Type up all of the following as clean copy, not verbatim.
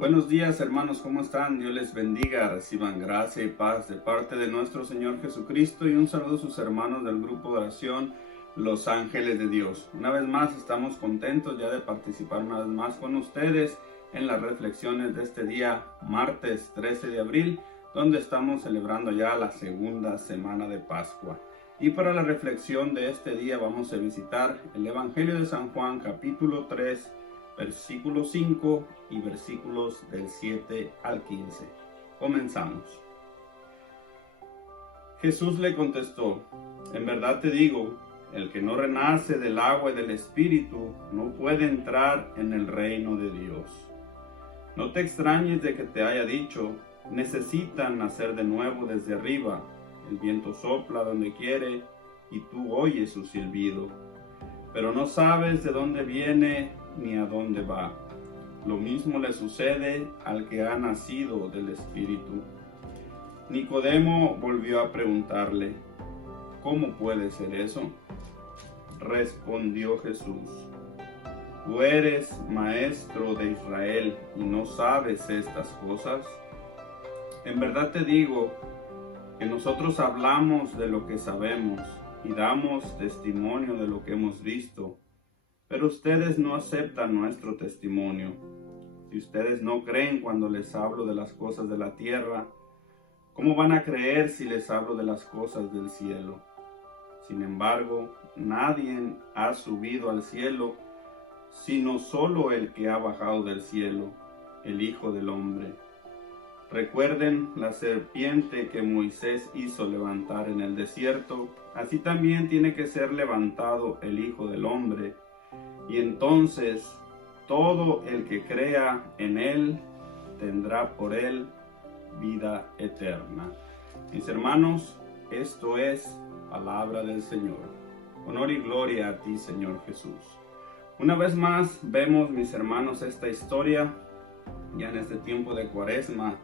Buenos días, hermanos, ¿cómo están? Dios les bendiga, reciban gracia y paz de parte de nuestro Señor Jesucristo y un saludo a sus hermanos del grupo de oración Los Ángeles de Dios. Una vez más estamos contentos ya de participar una vez más con ustedes en las reflexiones de este día, martes 13 de abril, donde estamos celebrando ya la segunda semana de Pascua. Y para la reflexión de este día vamos a visitar el Evangelio de San Juan, capítulo 3, versículo 5 y versículos del 7 al 15. Comenzamos. Jesús le contestó: en verdad te digo, el que no renace del agua y del Espíritu no puede entrar en el reino de Dios. No te extrañes de que te haya dicho: necesitan nacer de nuevo desde arriba. El viento sopla donde quiere y tú oyes su silbido, pero no sabes de dónde viene ni a dónde va. Lo mismo le sucede al que ha nacido del Espíritu. Nicodemo volvió a preguntarle: ¿cómo puede ser eso? Respondió Jesús: ¿tú eres maestro de Israel y no sabes estas cosas? En verdad te digo que nosotros hablamos de lo que sabemos y damos testimonio de lo que hemos visto, pero ustedes no aceptan nuestro testimonio. Si ustedes no creen cuando les hablo de las cosas de la tierra, ¿cómo van a creer si les hablo de las cosas del cielo? Sin embargo, nadie ha subido al cielo, sino solo el que ha bajado del cielo, el Hijo del Hombre. Recuerden la serpiente que Moisés hizo levantar en el desierto, así también tiene que ser levantado el Hijo del Hombre, y entonces todo el que crea en él tendrá por él vida eterna. Mis hermanos, esto es palabra del Señor. Honor y gloria a ti, Señor Jesús. Una vez más vemos, mis hermanos, esta historia ya en este tiempo de Cuaresma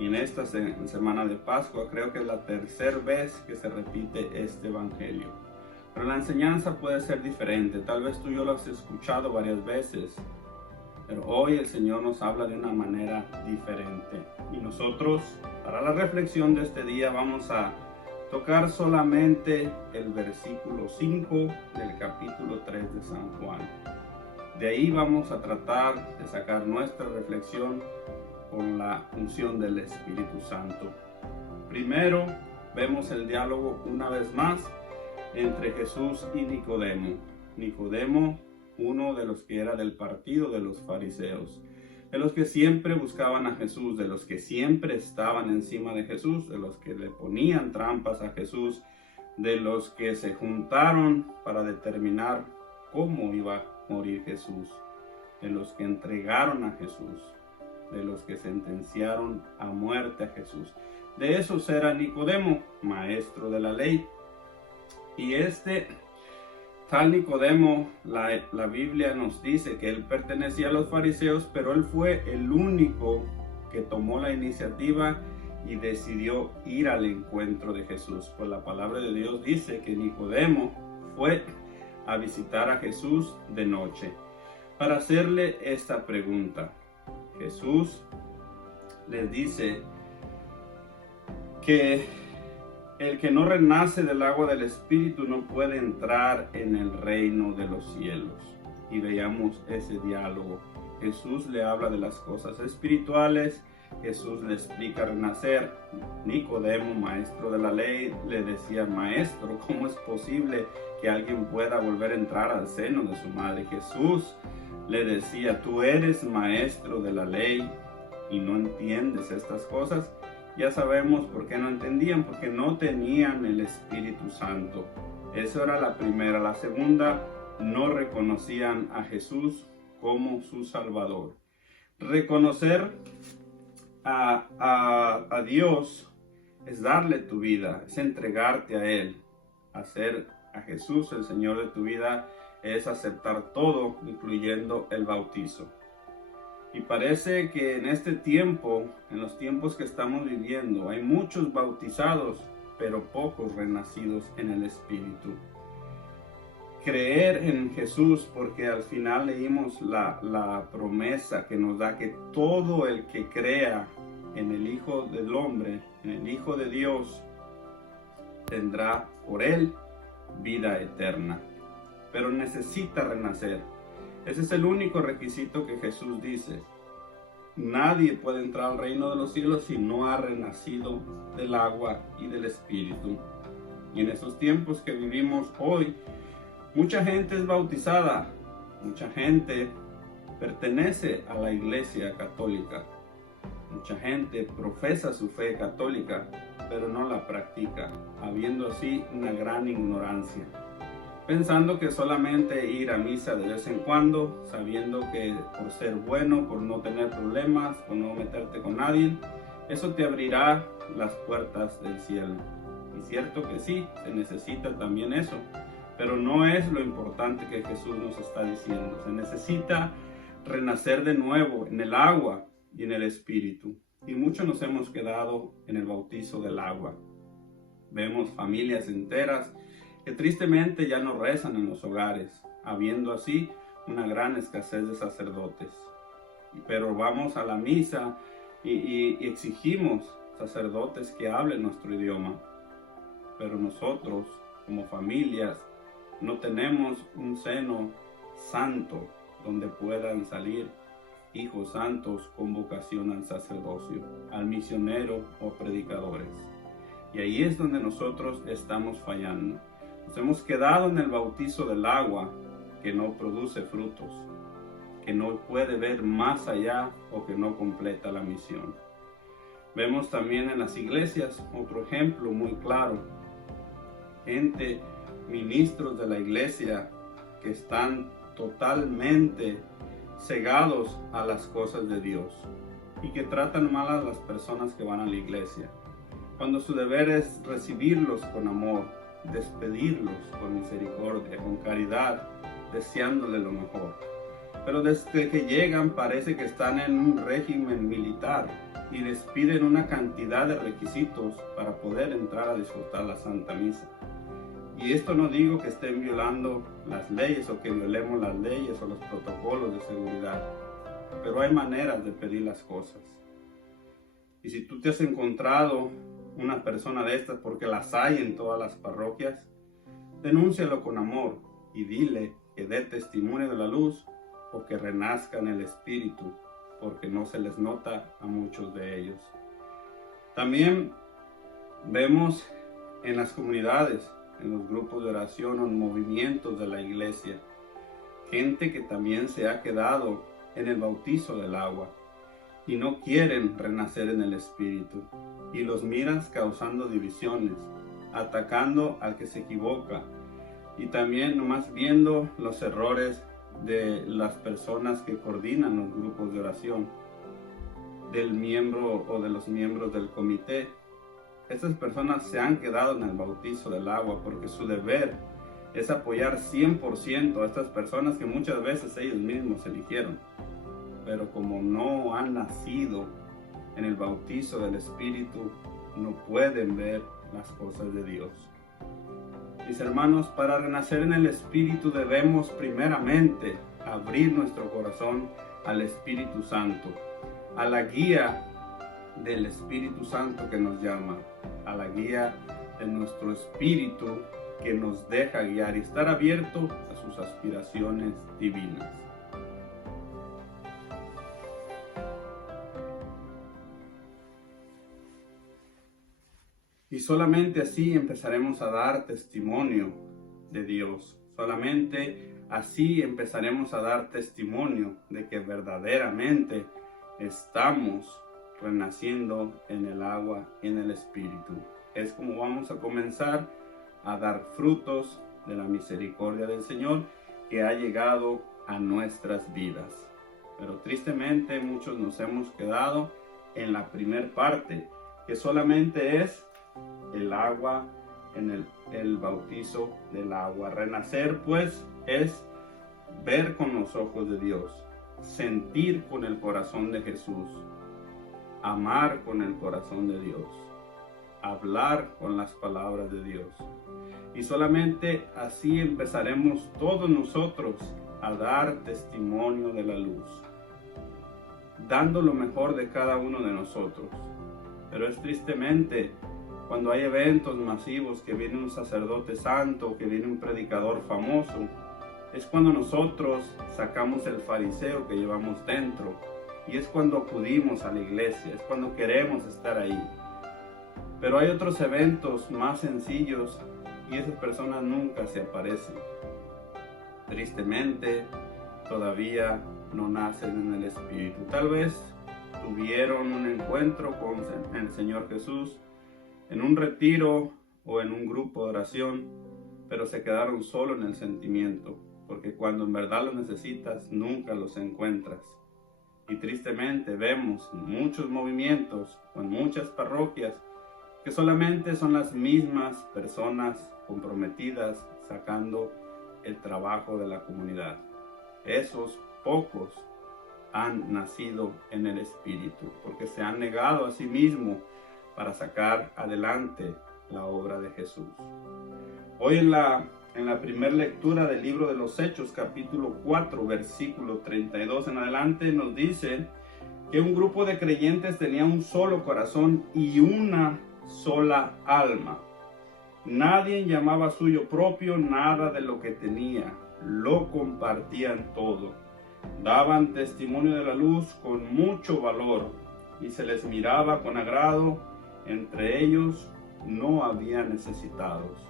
y en esta semana de Pascua. Creo que es la tercera vez que se repite este evangelio, pero la enseñanza puede ser diferente. Tal vez tú y yo lo has escuchado varias veces, pero hoy el Señor nos habla de una manera diferente. Y nosotros, para la reflexión de este día, vamos a tocar solamente el versículo 5 del capítulo 3 de San Juan. De ahí vamos a tratar de sacar nuestra reflexión con la unción del Espíritu Santo. Primero, vemos el diálogo una vez más entre Jesús y Nicodemo. Nicodemo, uno de los que era del partido de los fariseos, de los que siempre buscaban a Jesús, de los que siempre estaban encima de Jesús, de los que le ponían trampas a Jesús, de los que se juntaron para determinar cómo iba a morir Jesús, de los que entregaron a Jesús, de los que sentenciaron a muerte a Jesús. De esos era Nicodemo, maestro de la ley. Y este tal Nicodemo, la Biblia nos dice que él pertenecía a los fariseos, pero él fue el único que tomó la iniciativa y decidió ir al encuentro de Jesús. Pues la palabra de Dios dice que Nicodemo fue a visitar a Jesús de noche para hacerle esta pregunta. Jesús les dice que el que no renace del agua del Espíritu no puede entrar en el reino de los cielos. Y veamos ese diálogo. Jesús le habla de las cosas espirituales. Jesús le explica renacer. Nicodemo, maestro de la ley, le decía: maestro, ¿cómo es posible que alguien pueda volver a entrar al seno de su madre? Jesús le decía: tú eres maestro de la ley y no entiendes estas cosas. Ya sabemos por qué no entendían, porque no tenían el Espíritu Santo. Esa era la primera. La segunda, no reconocían a Jesús como su Salvador. Reconocer a Dios es darle tu vida, es entregarte a Él. Hacer a Jesús el Señor de tu vida es aceptar todo, incluyendo el bautizo. Y parece que en este tiempo, en los tiempos que estamos viviendo, hay muchos bautizados, pero pocos renacidos en el Espíritu. creer en Jesús, porque al final leímos la promesa que nos da que todo el que crea en el Hijo del Hombre, en el Hijo de Dios, tendrá por él vida eterna. Pero necesita renacer. Ese es el único requisito que Jesús dice. Nadie puede entrar al reino de los cielos si no ha renacido del agua y del Espíritu. Y en esos tiempos que vivimos hoy, mucha gente es bautizada, mucha gente pertenece a la Iglesia Católica, mucha gente profesa su fe católica, pero no la practica, habiendo así una gran ignorancia, pensando que solamente ir a misa de vez en cuando, sabiendo que por ser bueno, por no tener problemas, por no meterte con nadie, eso te abrirá las puertas del cielo. Y cierto que sí, se necesita también eso, pero no es lo importante que Jesús nos está diciendo. Se necesita renacer de nuevo en el agua y en el Espíritu. Y muchos nos hemos quedado en el bautizo del agua. Vemos familias enteras que tristemente ya no rezan en los hogares, habiendo así una gran escasez de sacerdotes. Pero vamos a la misa y exigimos sacerdotes que hablen nuestro idioma. Pero nosotros, como familias, no tenemos un seno santo donde puedan salir hijos santos con vocación al sacerdocio, al misionero o predicadores. Y ahí es donde nosotros estamos fallando. Nos hemos quedado en el bautizo del agua que no produce frutos, que no puede ver más allá o que no completa la misión. Vemos también en las iglesias otro ejemplo muy claro. Gente, ministros de la iglesia que están totalmente cegados a las cosas de Dios y que tratan mal a las personas que van a la iglesia, cuando su deber es recibirlos con amor, despedirlos con misericordia, con caridad, deseándole lo mejor. Pero desde que llegan parece que están en un régimen militar y les piden una cantidad de requisitos para poder entrar a disfrutar la Santa Misa. Y esto no digo que estén violando las leyes o que violemos las leyes o los protocolos de seguridad, pero hay maneras de pedir las cosas. Y si tú te has encontrado una persona de estas, porque las hay en todas las parroquias, denúncialo con amor y dile que dé testimonio de la luz o que renazca en el Espíritu, porque no se les nota a muchos de ellos. También vemos en las comunidades, en los grupos de oración o en movimientos de la iglesia, gente que también se ha quedado en el bautizo del agua y no quieren renacer en el Espíritu, y los miras causando divisiones, atacando al que se equivoca y también nomás viendo los errores de las personas que coordinan los grupos de oración, del miembro o de los miembros del comité. Estas personas se han quedado en el bautizo del agua porque su deber es apoyar 100% a estas personas que muchas veces ellos mismos eligieron. Pero como no han nacido en el bautizo del Espíritu, no pueden ver las cosas de Dios. Mis hermanos, para renacer en el Espíritu debemos primeramente abrir nuestro corazón al Espíritu Santo, a la guía del Espíritu Santo que nos llama, a la guía de nuestro espíritu que nos deja guiar y estar abierto a sus aspiraciones divinas. Y solamente así empezaremos a dar testimonio de Dios. Solamente así empezaremos a dar testimonio de que verdaderamente estamos renaciendo en el agua y en el Espíritu. Es como vamos a comenzar a dar frutos de la misericordia del Señor que ha llegado a nuestras vidas. Pero tristemente muchos nos hemos quedado en la primer parte, que solamente es el agua en el bautizo del agua. Renacer pues es ver con los ojos de Dios, sentir con el corazón de Jesús, amar con el corazón de Dios, hablar con las palabras de Dios. Y solamente así empezaremos todos nosotros a dar testimonio de la luz, dando lo mejor de cada uno de nosotros. Pero es tristemente cuando hay eventos masivos, que viene un sacerdote santo, que viene un predicador famoso, es cuando nosotros sacamos el fariseo que llevamos dentro, y es cuando acudimos a la iglesia, es cuando queremos estar ahí. Pero hay otros eventos más sencillos y esas personas nunca se aparecen. Tristemente, todavía no nacen en el Espíritu. Tal vez tuvieron un encuentro con el Señor Jesús en un retiro o en un grupo de oración, pero se quedaron solo en el sentimiento, porque cuando en verdad los necesitas, nunca los encuentras. Y tristemente vemos en muchos movimientos o en muchas parroquias que solamente son las mismas personas comprometidas sacando el trabajo de la comunidad. Esos pocos han nacido en el Espíritu, porque se han negado a sí mismos para sacar adelante la obra de Jesús. Hoy en la primera lectura del libro de los Hechos, capítulo 4, versículo 32 en adelante, nos dice que un grupo de creyentes tenía un solo corazón y una sola alma. Nadie llamaba suyo propio nada de lo que tenía, lo compartían todo. Daban testimonio de la luz con mucho valor y se les miraba con agrado. Entre ellos no había necesitados.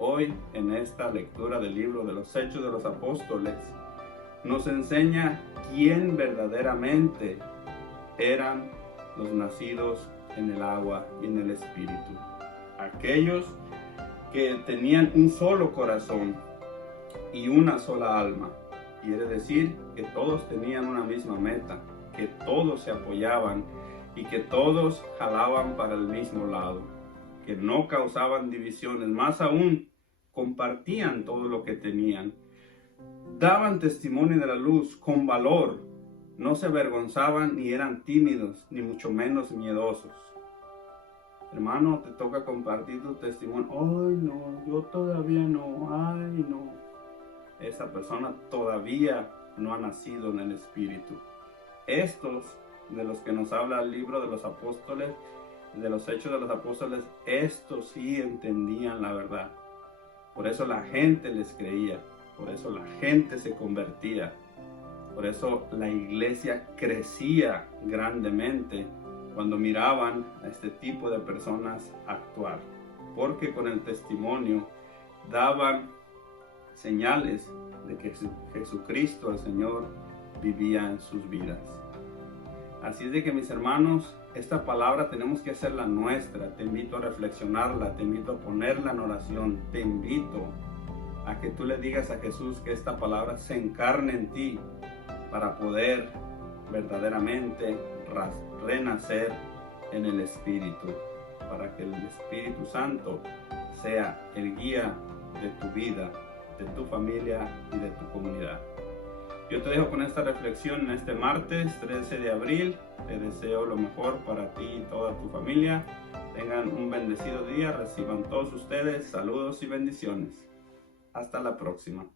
Hoy, en esta lectura del libro de los Hechos de los Apóstoles, nos enseña quién verdaderamente eran los nacidos en el agua y en el Espíritu. Aquellos que tenían un solo corazón y una sola alma. Quiere decir que todos tenían una misma meta, que todos se apoyaban y que todos jalaban para el mismo lado, que no causaban divisiones, más aún compartían todo lo que tenían, daban testimonio de la luz con valor, no se avergonzaban ni eran tímidos, ni mucho menos miedosos. Hermano, te toca compartir tu testimonio. Ay, no, yo todavía no, ay, no. Esa persona todavía no ha nacido en el Espíritu. Estos de los que nos habla el libro de los apóstoles, de los Hechos de los Apóstoles, estos sí entendían la verdad. Por eso la gente les creía, por eso la gente se convertía, por eso la iglesia crecía grandemente cuando miraban a este tipo de personas actuar, porque con el testimonio daban señales de que Jesucristo, el Señor, vivía en sus vidas. Así es de que, mis hermanos, esta palabra tenemos que hacerla nuestra. Te invito a reflexionarla, te invito a ponerla en oración, te invito a que tú le digas a Jesús que esta palabra se encarne en ti para poder verdaderamente renacer en el Espíritu, para que el Espíritu Santo sea el guía de tu vida, de tu familia y de tu comunidad. Yo te dejo con esta reflexión en este martes 13 de abril. Te deseo lo mejor para ti y toda tu familia. Tengan un bendecido día, reciban todos ustedes saludos y bendiciones. Hasta la próxima.